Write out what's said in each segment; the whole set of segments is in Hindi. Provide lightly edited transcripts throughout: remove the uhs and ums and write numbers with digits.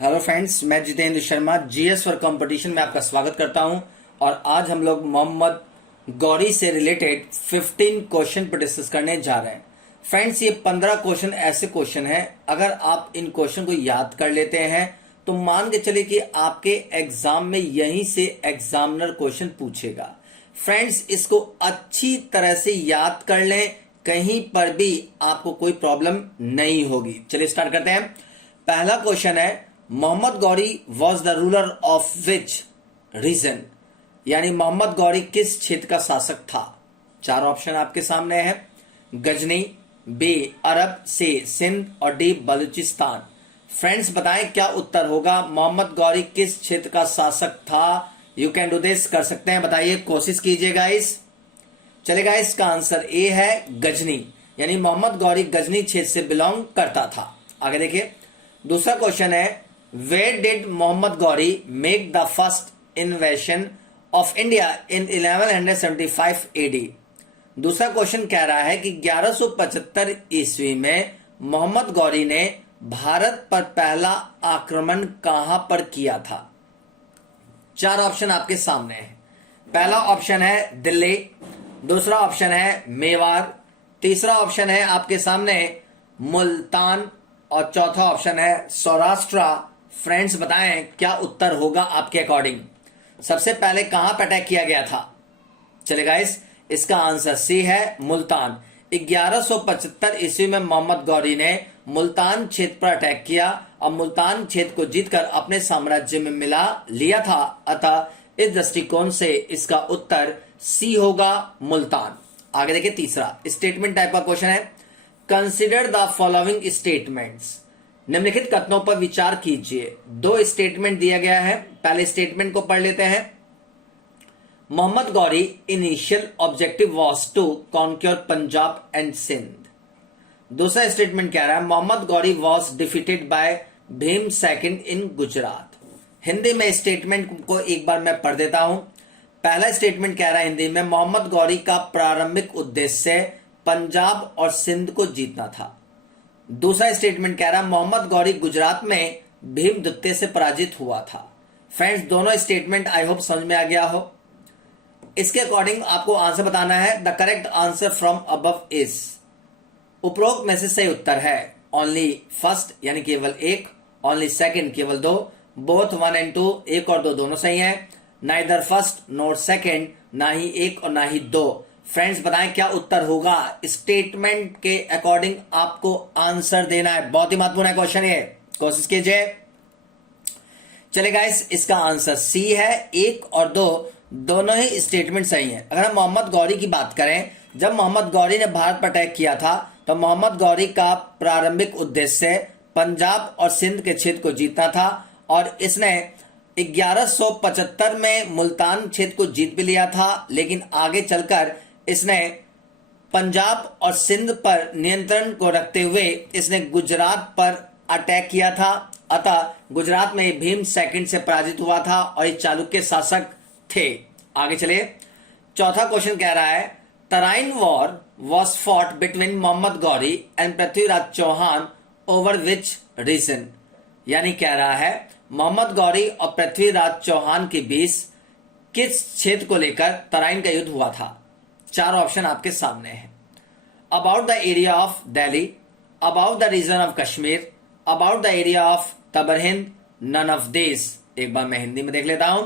हेलो फ्रेंड्स, मैं Jitendra Sharma GS for competition में आपका स्वागत करता हूं। और आज हम लोग मोहम्मद गौरी से रिलेटेड 15 क्वेश्चन पर डिस्कस करने जा रहे हैं। फ्रेंड्स, ये 15 क्वेश्चन ऐसे क्वेश्चन हैं, अगर आप इन क्वेश्चन को याद कर लेते हैं तो मान के चलिए कि आपके एग्जाम में यहीं से एग्जामिनर क्वेश्चन पूछेगा। फ्रेंड्स, इसको अच्छी तरह से याद कर लें, कहीं पर भी आपको कोई प्रॉब्लम नहीं होगी। चलिए स्टार्ट करते हैं। पहला क्वेश्चन है, Mohammad Ghori was the ruler of which region, यानी मोहम्मद गौरी किस क्षेत्र का शासक था। चार ऑप्शन आपके सामने हैं, गजनी, बी अरब, सी सिंध और डी बलूचिस्तान। फ्रेंड्स, बताएं क्या उत्तर होगा। मोहम्मद गौरी किस क्षेत्र का शासक था। यू कैन डू दिस, कर सकते हैं, बताइए, कोशिश कीजिए गाइस। चलेगा, इसका आंसर ए है गजनी, यानी मोहम्मद गौरी गजनी क्षेत्र से बिलोंग करता था। आगे देखिए, दूसरा क्वेश्चन है, Where did Muhammad Ghori make the first invasion of India in 1175 AD? दूसरा क्वेश्चन कह रहा है कि 1175 ईस्वी में मोहम्मद गौरी ने भारत पर पहला आक्रमण कहां पर किया था। चार ऑप्शन आपके सामने हैं। पहला ऑप्शन है दिल्ली, दूसरा ऑप्शन है मेवाड़, तीसरा ऑप्शन है आपके सामने मुल्तान और चौथा ऑप्शन है सौराष्ट्र। फ्रेंड्स, बताएं क्या उत्तर होगा आपके अकॉर्डिंग। सबसे पहले कहां पर अटैक किया गया था। चले गाइस, इसका आंसर सी है मुल्तान। 1175 ईस्वी में मोहम्मद गौरी ने मुल्तान क्षेत्र पर अटैक किया और मुल्तान क्षेत्र को जीतकर अपने साम्राज्य में मिला लिया था। अतः इस दृष्टिकोण से इसका उत्तर सी होगा, मुल्तान। आगे देखिए, तीसरा स्टेटमेंट टाइप का क्वेश्चन है, कंसिडर द फॉलोइंग स्टेटमेंट्स, निम्नलिखित कथनों पर विचार कीजिए। दो स्टेटमेंट दिया गया है, पहले स्टेटमेंट को पढ़ लेते हैं। Mohammad Ghori initial objective was to conquer Punjab and Sindh. दूसरा स्टेटमेंट कह रहा है, Mohammad Ghori was defeated by Bhim second in Gujarat. Hindi में स्टेटमेंट को एक बार मैं पढ़ देता हूं। पहला स्टेटमेंट कह रहा है हिंदी में, मोहम्मद गौरी का प्रारंभिक उद्देश्य पंजाब और सिंध को जीतना था। दूसरा स्टेटमेंट कह रहा है, मोहम्मद गौरी गुजरात में भीमदत्ते से पराजित हुआ था। फ्रेंड्स, दोनों स्टेटमेंट आई होप समझ में आ गया हो। इसके अकॉर्डिंग आपको आंसर बताना है। The correct answer from above is, उपरोक्त में से सही उत्तर है ओनली फर्स्ट, यानी केवल एक, ओनली सेकंड केवल दो, बोथ 1 एंड 2, एक और दो दोनों सही है, नाइदर फर्स्ट नॉट सेकंड, ना ही एक और ना ही दो। फ्रेंड्स, बताएं क्या उत्तर होगा। स्टेटमेंट के अकॉर्डिंग आपको आंसर देना है, बहुत ही महत्वपूर्ण है क्वेश्चन ये, कोशिश कीजिए। चले गाइस, इसका आंसर सी है, एक और दो दोनों ही स्टेटमेंट सही है। अगर हम मोहम्मद गौरी की बात करें, जब मोहम्मद गौरी ने भारत पर अटैक किया था तो मोहम्मद गौरी का प्रारंभिक उद्देश्य पंजाब और सिंध के क्षेत्र को जीतना था और इसने 1175 में मुल्तान क्षेत्र को जीत भी लिया था, लेकिन आगे चलकर इसने पंजाब और सिंध पर नियंत्रण को रखते हुए इसने गुजरात पर अटैक किया था। अतः गुजरात में भीम सेकंड से पराजित हुआ था और ये चालुक्य शासक थे। आगे चलिए, चौथा क्वेश्चन कह रहा है, Tarain war was fought between Mohammad Ghori and Prithviraj Chauhan over which region, यानी कह रहा है मोहम्मद गौरी और पृथ्वीराज चौहान के बीच किस क्षेत्र को लेकर तराइन का युद्ध हुआ था। चार ऑप्शन आपके सामने हैं। About the area of Delhi, about the region of Kashmir, about the area of Tabar Hind, none of this. एक बार मैं हिंदी में देख लेता हूं।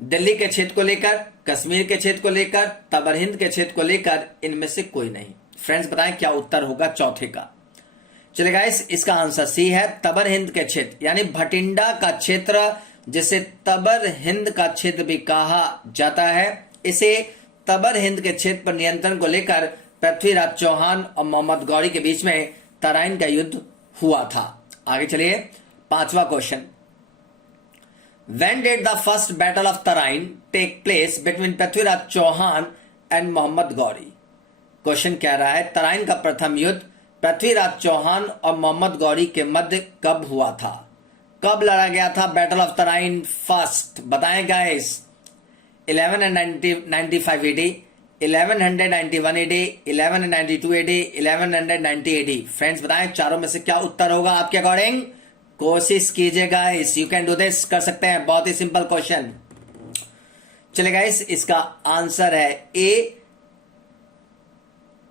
दिल्ली के क्षेत्र को लेकर, कश्मीर के क्षेत्र को लेकर, तबर हिंद के क्षेत्र को लेकर, इनमें से कोई नहीं। फ्रेंड्स, बताएं क्या उत्तर होगा चौथे का। चलिए गाइस, इसका आंसर सी है, तबर हिंद के क्षेत्र, यानी भटिंडा का क्षेत्र, जिसे तबर हिंद का क्षेत्र भी कहा जाता है। इसे तबर हिंद के क्षेत्र पर नियंत्रण को लेकर पृथ्वीराज चौहान और मोहम्मद गौरी के बीच में तराइन का युद्ध हुआ था। आगे चलिए, पांचवा question, when did the first battle of Tarain take place between Prithviraj Chauhan and Mohammad Ghori. Question कह रहा है, तराइन का प्रथम युद्ध पृथ्वीराज चौहान और मोहम्मद गौरी के मध्य कब हुआ था, कब लड़ा गया था बैटल ऑफ तराइन फर्स्ट। बताएं guys. 1195 AD, 1191 AD, 1192 AD, 1190 AD। Friends, बताएं चारों में से क्या उत्तर होगा आपके अकॉर्डिंग। कोशिश कीजिए guys, you can do this, कर सकते हैं, बहुत ही सिंपल क्वेश्चन। चलिए गाइस, इसका आंसर है ए,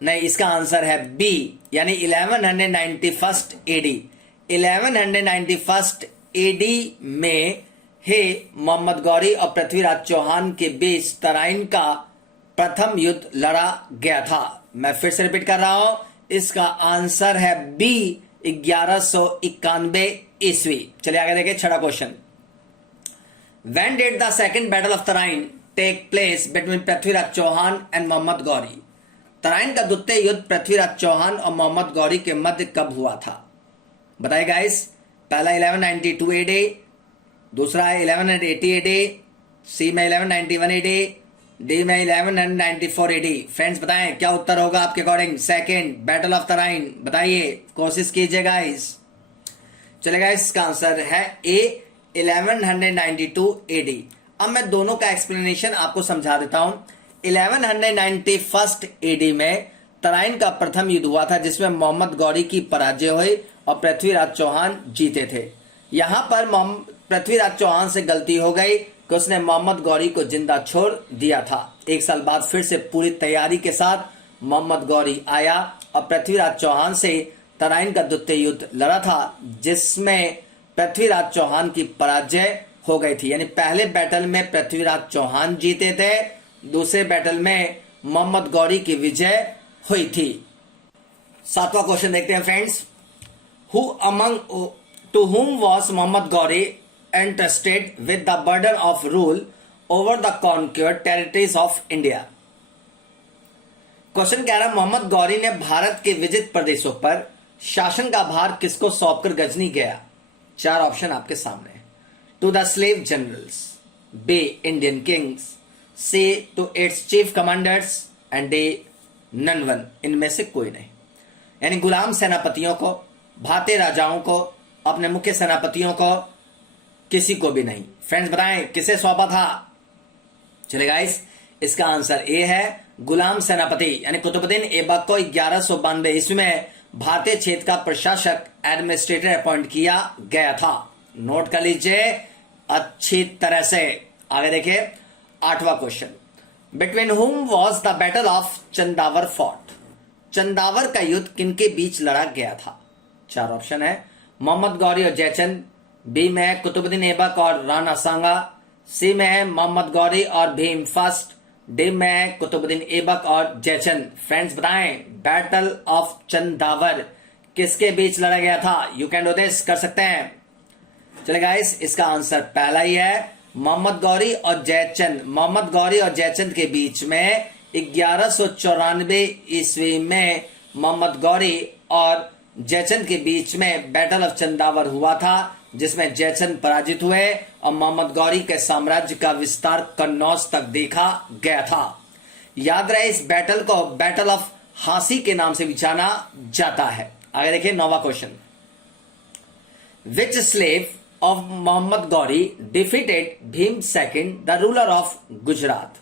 नहीं इसका आंसर है बी, यानी 1191 एडी। 1191 एडी में हे मोहम्मद गौरी और पृथ्वीराज चौहान के बीच तराइन का प्रथम युद्ध लड़ा गया था। मैं फिर से रिपीट कर रहा हूं, इसका आंसर है बी, 1191 ईस्वी। चलिए आगे देखिए छठा question. When did the second battle of Tarain take place between Prithviraj Chauhan and Mohammad Ghori? Tarain का द्वितीय युद्ध पृथ्वीराज चौहान और मोहम्मद गौरी के मध्य कब हुआ था? बताइए गाइस। पहला 1192 एडी, दूसरा है 1180 एडी, सी में 1191 एडी, डी में 1194 एडी। फ्रेंड्स बताएं क्या उत्तर होगा आपके according. Second battle of Tarain, बताइए, कोशिश कीजिए गाइस। चलेगा, इसका आंसर है ए, 1192 एडी। अब मैं दोनों का एक्सप्लेनेशन आपको समझा देता हूं। 1191 एडी में तराइन का प्रथम युद्ध हुआ था जिसमें मोहम्मद गौरी की पराजय हुई और पृथ्वीराज चौहान जीते थे। यहां पर पृथ्वीराज चौहान से गलती हो गई कि उसने मोहम्मद गौरी को जिंदा छोड़ दिया था। एक साल बाद फिर से पूरी तैयारी के साथ मोहम्मद गौरी आया और पृथ्वीराज चौहान से तराइन का द्वितीय युद्ध लड़ा था जिसमें पृथ्वीराज चौहान की पराजय हो गई थी। यानी पहले बैटल में पृथ्वीराज चौहान जीते थे, दूसरे बैटल में मोहम्मद गौरी की विजय हुई थी। सातवां क्वेश्चन देखते हैं friends. Who among to whom was Mohammad Ghori entrusted with the burden of rule over the conquered territories of India? Question कह रहा है मोहम्मद गौरी ने भारत के विजित प्रदेशों पर शासन का भार किसको सौंपकर गजनी गया? चार ऑप्शन आपके सामने। To the slave generals, B Indian kings, C to its chief commanders and D none one. इनमें से कोई नहीं। यानी गुलाम सेनापतियों को, भारतीय राजाओं को, अपने मुख्य सेनापतियों को, किसी को भी नहीं। फ्रेंड्स बताएं किसे सौंपा था? चलिए गाइस, इसका आंसर ए है गुलाम सेनापति यानी कुतुबुद्दीन ऐबक को 1192 ईस्वी में भारतीय क्षेत्र का प्रशासक एडमिनिस्ट्रेटर अपॉइंट किया गया था। नोट कर लीजिए अच्छी तरह से। आगे देखिए आठवां question. Between whom was the battle of Chandawar fought? Chandawar का युद्ध किनके बीच लड़ा गया था? चार ऑप्शन है। मोहम्मद गौरी और जयचंद, बी में है कुतुबुद्दीन ऐबक और राणा सांगा, सी में है मोहम्मद गौरी और भीम फर्स्ट, डी में है कुतुबुद्दीन ऐबक और जयचंद। फ्रेंड्स बताएं बैटल ऑफ चंदावर किसके बीच लड़ा गया था? यू कैन डू दिस, कर सकते हैं। चले गाइस, इसका आंसर पहला ही है मोहम्मद गौरी और जयचंद। मोहम्मद गौरी और जयचंद के बीच में 1194 ईस्वी में मोहम्मद गौरी और जयचंद के बीच में बैटल ऑफ चंदावर हुआ था जिसमें जयचंद पराजित हुए और मोहम्मद गौरी के साम्राज्य का विस्तार कन्नौज तक देखा गया था। याद रहे इस बैटल को बैटल ऑफ हांसी के नाम से भी जाना जाता है। आगे देखिए नौवां question. Which slave of Mohammad Ghori defeated Bhim second the ruler of Gujarat?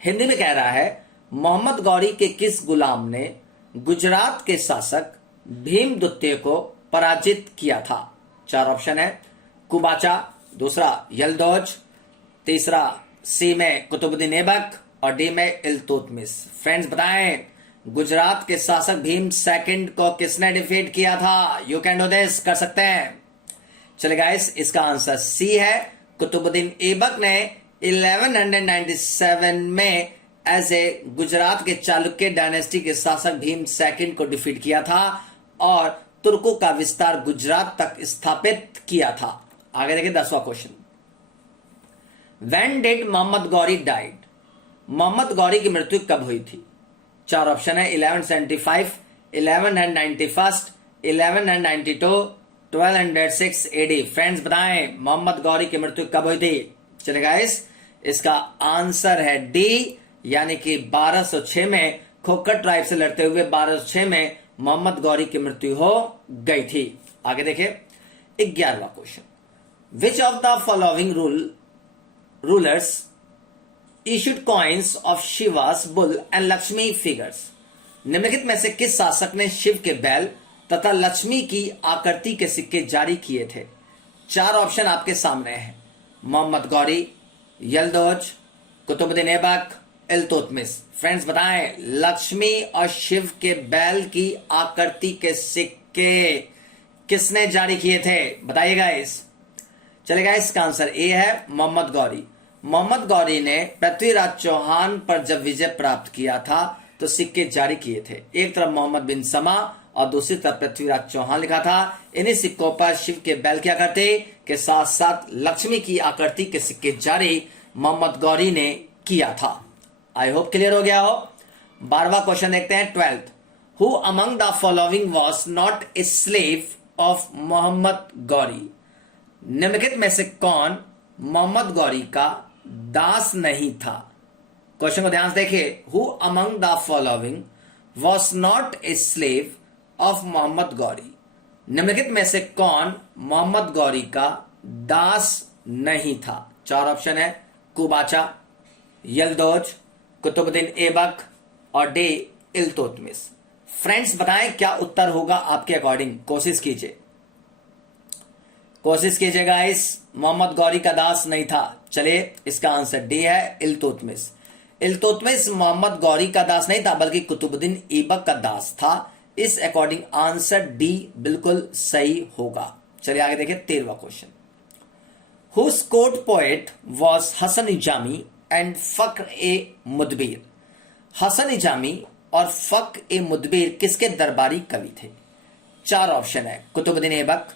Hindi में कह रहा है मोहम्मद गौरी के किस गुलाम ने गुजरात के शासक भीम द्वितीय को पराजित किया था? चार ऑप्शन है। कुबाचा, दूसरा यलदौज, तीसरा सी में कुतुबुद्दीन ऐबक और डी में इल्तुतमिश। फ्रेंड्स बताएं गुजरात के शासक भीम सेकंड को किसने डिफीट किया था? यू कैन डू दिस, कर सकते हैं। चले गाइस, इसका आंसर सी है कुतुबुद्दीन ऐबक ने 1197 में एज ए गुजरात के चालुक्य डायनेस्टी के शासक भीम सेकंड को डिफीट किया था और तुर्कों का विस्तार गुजरात तक स्थापित किया था। आगे देखिए 10वां question. When did Mohammad Ghori died? Mohammad Ghori की मृत्यु कब हुई थी? चार ऑप्शन है। 1175, 1191, 1192, 1206 एडी। फ्रेंड्स बताएं मोहम्मद गौरी की मृत्यु कब हुई थी? चलिए गाइस, इसका आंसर है डी, यानी कि 1206 में खोखर ट्राइब से लड़ते हुए 1206 में मोहम्मद गौरी की मृत्यु हो गई थी। आगे देखिए 11वां question. Which of the following rulers issued coins of Shiva's bull and Lakshmi figures? निम्नलिखित में से किस शासक ने शिव के बैल तथा लक्ष्मी की आकृति के सिक्के जारी किए थे? चार ऑप्शन आपके सामने हैं। मोहम्मद गौरी, यल्दौज, कुतुबुद्दीन ऐबक, इल्तुतमिश। फ्रेंड्स बताएं, लक्ष्मी और शिव के बैल की आकृति के सिक्के किसने जारी किए थे? बताइए गाइस। चलेगा, इसका आंसर ए है मोहम्मद गौरी। मोहम्मद गौरी ने पृथ्वीराज चौहान पर जब विजय प्राप्त किया था तो सिक्के जारी किए थे। एक तरफ मोहम्मद बिन समा और दूसरी तरफ पृथ्वीराज चौहान लिखा था। इन्हीं सिक्कों पर शिव के बैल की आकृति के साथ साथ लक्ष्मी की आकृति के सिक्के जारी मोहम्मद गौरी ने किया था। आई होप क्लियर हो गया हो। 12वां क्वेश्चन देखते हैं, 12th। Who among the following was not a slave of Mohammad Ghori? निम्नलिखित में से कौन मोहम्मद गौरी का दास नहीं था? क्वेश्चन को ध्यान से देखिए। Who among the following was not a slave of Mohammad Ghori? निम्नलिखित में से कौन मोहम्मद गौरी का दास नहीं था? चार ऑप्शन है, कुबाचा, यल्दौज, कुतुबुद्दीन ऐबक और डे इल्तुतमिश। फ्रेंड्स बताएं क्या उत्तर होगा आपके अकॉर्डिंग। कोशिश कीजिए, कोशिश कीजिए गाइस। मोहम्मद गौरी का दास नहीं था। चलिए, इसका आंसर डी है, इल्तुतमिश। इल्तुतमिश मोहम्मद गौरी का दास नहीं था बल्कि कुतुबुद्दीन ऐबक का दास था। इस अकॉर्डिंग आंसर डी बिल्कुल सही होगा। चलिए आगे देखिए 13वां question. Whose court poet was Hasan Jami and Fakhr e Mudabbir? Hasan Jami और फक्र ए मुदबिर किसके दरबारी कवि थे? चार ऑप्शन है, कुतुबुद्दीन ऐबक,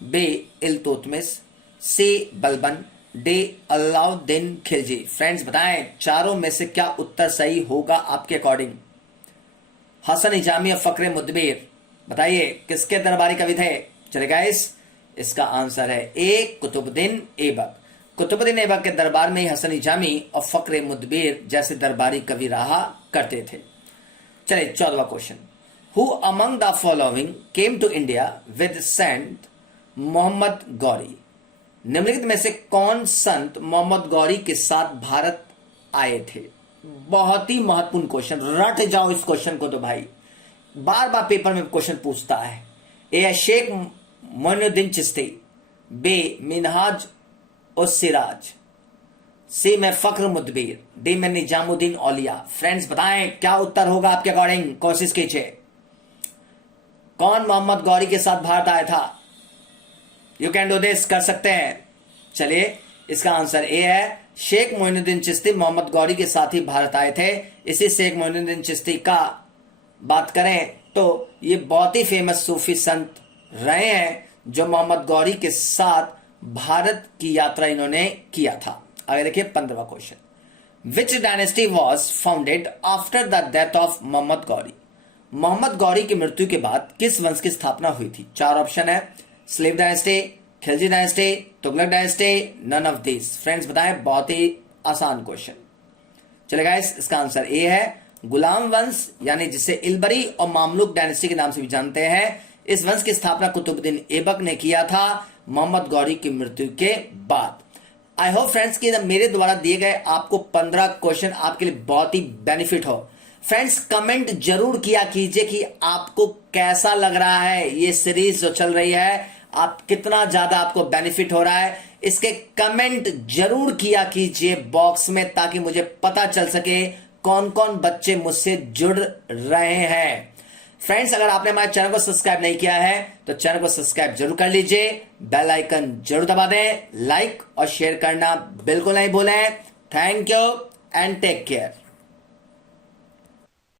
बे इल्तुतमिश, सी बलबन, डे अलाउद्दीन खिलजी। फ्रेंड्स बताएं चारों में से क्या उत्तर सही होगा आपके अकॉर्डिंग? हसन जामी और फक्र मुदबिर, बताइए किसके दरबारी कवि थे? चले गाइस, इसका आंसर है ए, कुतुबुद्दीन ऐबक। कुतुबुद्दीन ऐबक के दरबार में ही हसन जामी और फक्र मुदबिर जैसे दरबारी कवि रहा करते थे। चलिए 14वां question. Who among the following came to India with saint Mohammad Ghori? निम्नलिखित में से कौन संत मोहम्मद गौरी के साथ भारत आए थे? बहुत ही महत्वपूर्ण क्वेश्चन, रट जाओ इस क्वेश्चन को तो भाई, बार बार पेपर में क्वेश्चन पूछता है। ए शेख मोइनुद्दीन चिश्ती, बे मिनहाज उस सिराज, सी में फक्र मुदबिर, डी में निजामुद्दीन औलिया। फ्रेंड्स बताएं क्या उत्तर होगा आपके अकॉर्डिंग। कोशिश कीजिए, कौन मोहम्मद गौरी के साथ भारत आया था? यू कैन डू दिस, कर सकते हैं। चलिए, इसका आंसर ए है, शेख मोइनुद्दीन चिश्ती मोहम्मद गौरी के साथ ही भारत आए थे। इसी शेख मोइनुद्दीन चिश्ती का बात करें तो ये बहुत ही फेमस सूफी संत रहे हैं जो मोहम्मद गौरी के साथ भारत की यात्रा इन्होंने किया था। आगे देखिए 15वां question. Which dynasty was founded after the death of Mohammad Ghori? Mohammad Ghori की मृत्यु के बाद किस वंश की स्थापना हुई थी? चार ऑप्शन है, slave dynasty, Khilji dynasty, Tughlaq dynasty, none of this. Friends बताएं, बहुत ही आसान क्वेश्चन। चलेगा, इसका आंसर ए है, गुलाम वंश, यानी जिसे इलबरी और मामलुक डायनेस्टी के नाम से भी जानते हैं। इस वंश की स्थापना कुतुबुद्दीन ऐबक ने किया था मोहम्मद गौरी की मृत्यु के बाद। आई होप फ्रेंड्स कि मेरे द्वारा दिए गए आपको 15 क्वेश्चन आपके लिए बहुत ही बेनिफिट हो। फ्रेंड्स कमेंट जरूर किया कीजिए कि आपको कैसा लग रहा है ये सीरीज जो चल रही है, आप कितना ज्यादा आपको बेनिफिट हो रहा है, इसके कमेंट जरूर किया कीजिए बॉक्स में, ताकि मुझे पता चल सके कौन कौन बच्चे मुझसे जुड़ रहे हैं। फ्रेंड्स अगर आपने हमारे चैनल को सब्सक्राइब नहीं किया है तो चैनल को सब्सक्राइब जरूर कर लीजिए, बेल आइकन जरूर दबा दें, लाइक और शेयर करना बिल्कुल नहीं भूलें। Thank you and take care.